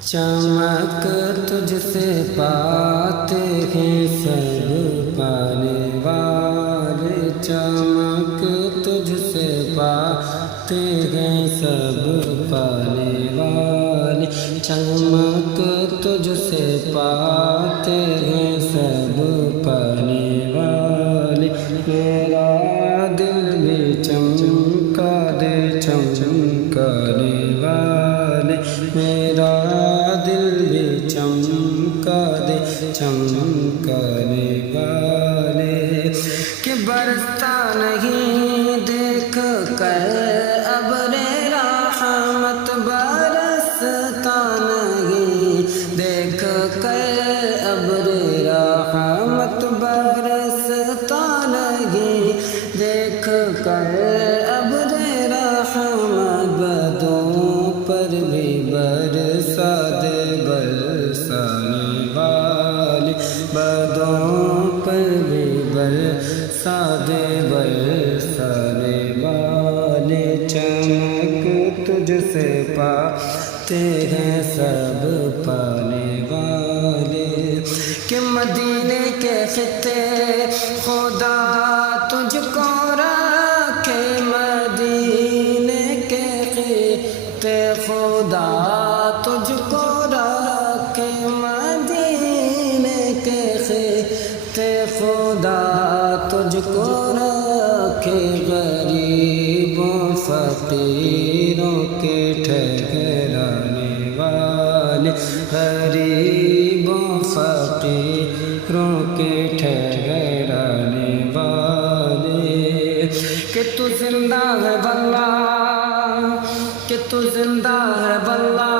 چمک تجھ سے پاتے ہیں سب پانے والے، چمک تجھ سے پاتے ہیں سب پانے والے، چمک تجھ سے پاتے ہیں سب پانے والے، میرا دل بھی چمکا دے چمکانے والے، میرا دل بھی چمکا دے چمکانے والے، کہ برستا نہیں دیکھ کر ابر رحمت، برستا نہیں دیکھ کر ابر رحمت، برستا نہیں دیکھ کر ابر رحمت، بدوں پر بھی برسا دے برسانے والے، بدوں پر بھی برسا دے برسانے والے، چمک تجھ سے پاتے ہیں سب پانے والے، کہ مدینے کے خطے خدا تجھ کو رکھے، مدینے کے خطے خدا تجھ کو رکھے، مدینے کے خطے خدا تجھ کو رکھے، غریبوں فقیروں کے ٹھہرانے والے، غریبوں فقیروں کے ٹھہرانے والے، کہ تو زندہ ہے واللہ، کہ تو زندہ ہے واللہ،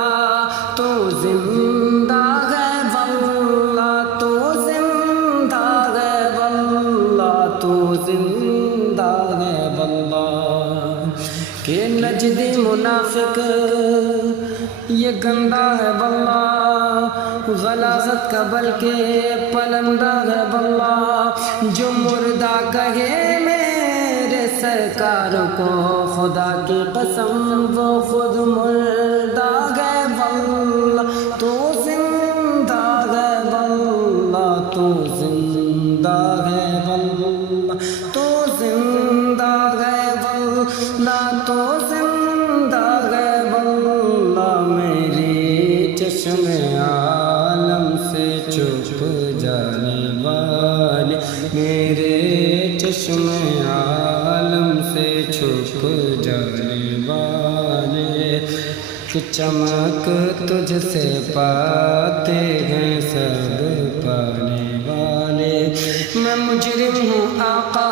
تو زندہ ہے واللہ، تو زندہ ہے واللہ، تو زندہ ہے واللہ، کہ نجدی منافق یہ گندہ ہے واللہ، غلاظت کا بلکہ پلندہ ہے واللہ، جو مردہ کہے میرے سرکار کو خدا کی قسم وہ خود مردہ ہے واللہ، تو زندہ ہے واللہ، تو زندہ ہے واللہ، تو زندہ ہے واللہ، تو زندہ ہے واللہ، میری چشم عالم سے چھپ جانے والے، میرے چشم عالم سے چھپ جانے والے، کہ چمک تجھ سے پاتے ہیں سب پانے والے، میں مجرم ہوں آقا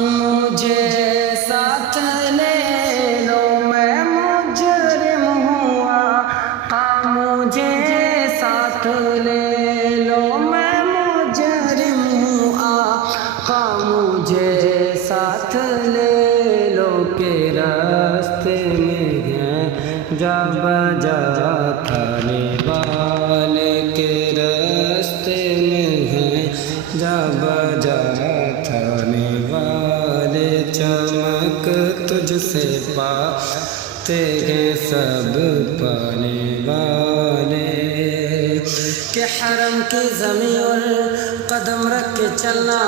مجھے ساتھ لے لو، میں مجرم ہوں آقا مجھے ساتھ لے لو، میں مجرم ہوں آقا مجھے ساتھ لے لو، کہ راستے میں ہیں جا بجا تھانے والے، کہ راستے میں ہیں جا بجا تھانے والے، چمک تجھ سے پاتے ہیں سب پانے والے، کہ حرم کی زمین اور قدم رکھ کے چلنا،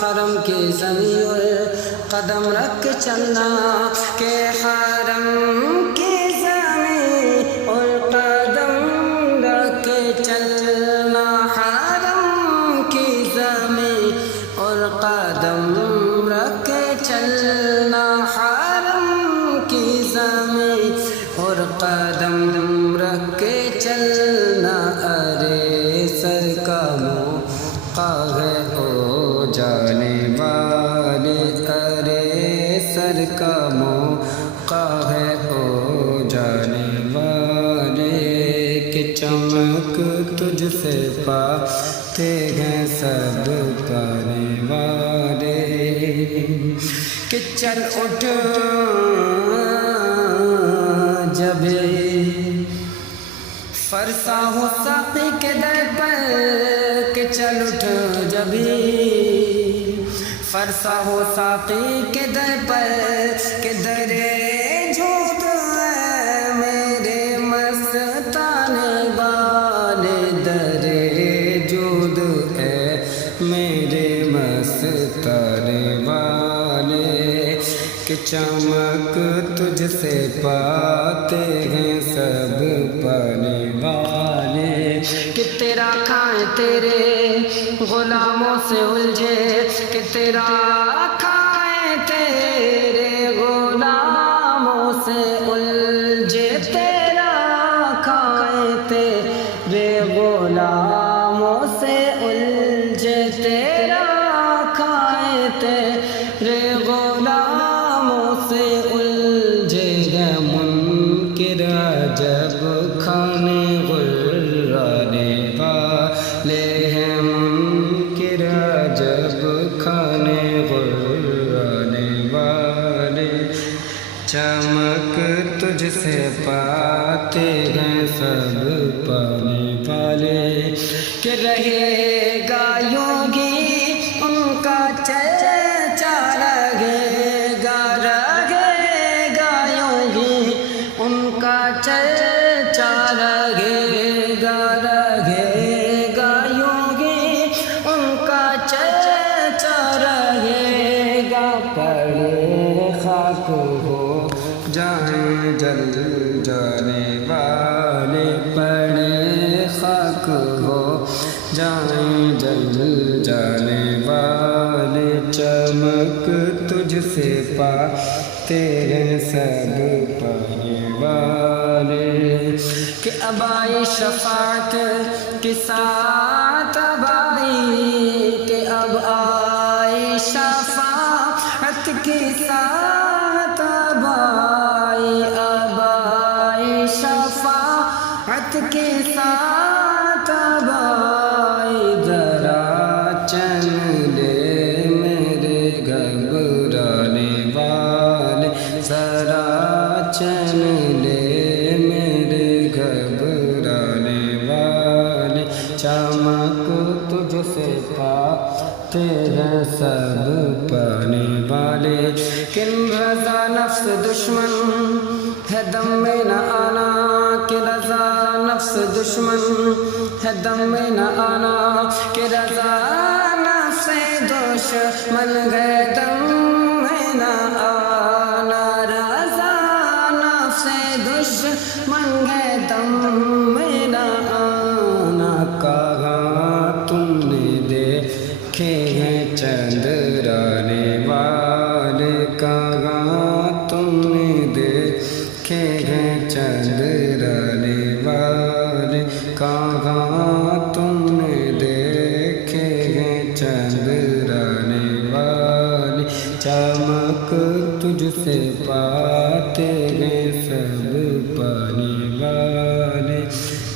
حرم کی زمین اور قدم رکھ کے چلنا، کہ حرم کی زمین اور قدم رکھ کے چلنا، حرم کی زمین اور قدم رکھ کے چلنا، حرم کی زمین اور قدم رکھ کے چلنا، ارے سر کا موقع ہے او جانے والے، ارے سر کا موقع ہے او جانے والے، کہ چمک تجھ سے پاتے ہیں سب پانے والے، کہ چل اٹھ جب فرسا ہو ساقی کے در پر، کہ چل اٹھ جبھی فرسا ہو ساقی کے در پر، کہ در جھوٹ ہے میرے مست سے پاتے ہیں سب پانے والے، کہ تیرا کھائیں تیرے غلاموں سے الجھے، کہ تیرا کھائیں تیرے غلاموں سے الجھے، تیرا کھائیں تیرے غلاموں سے الجھے، تیرا کھائیں تیرے غلاموں سے الجھے، منکر جب کھانے غرانے والے ہیں، منکر جب کھانے غرانے والے، چمک تجھ سے پاتے ہیں سب پانے والے، کہ رہے گا یوں ہی ان کا چرچا، رہے گا یوں ہی ان کا چرچا، رہے گا یوں ہی ان کا چرچا، رہے گا پڑے خاک ہو جائیں جل جانے والے، پڑے خاک ہو جائیں جل جانے والے، چمک تجھ سے پاتے ہیں سب پانے والے، کہ اب آئی شفاعت کے ساتھ اب آئی، کہ اب آئی شفاعت کے ساتھ اب آئی، اب آئی شفاعت کے ساتھ اب آئی، ذرا چین لے میرے گھبرانے والے، ذرا چین لے میرے گھبرانے والے، چمک تجھ سے پاتے ہیں سب پانے والے، کن رضا نفس دشمن ہے دم میں نہ آنا، کہ رضا نفس دشمن ہے دم میں نہ آنا، کہ رضا نفس دشمن ہے دم میں نہ آنا، رضا نفس دشمن ہے دم میں نہ آنا، کہاں تم نے دیکھے ہیں چندرانے والے، کہاں تم نے دیکھے ہیں چندرانے والے، کہاں تم نے دیکھے ہیں چندرانے والے، چمک تجھ سے پاتے ہیں سب پانے والے،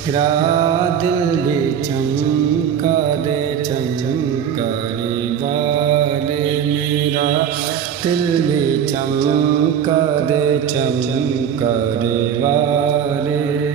میرا دل بھی چمکا دے چمکانے والے، میرا دل بھی چمکا دے چمکانے والے،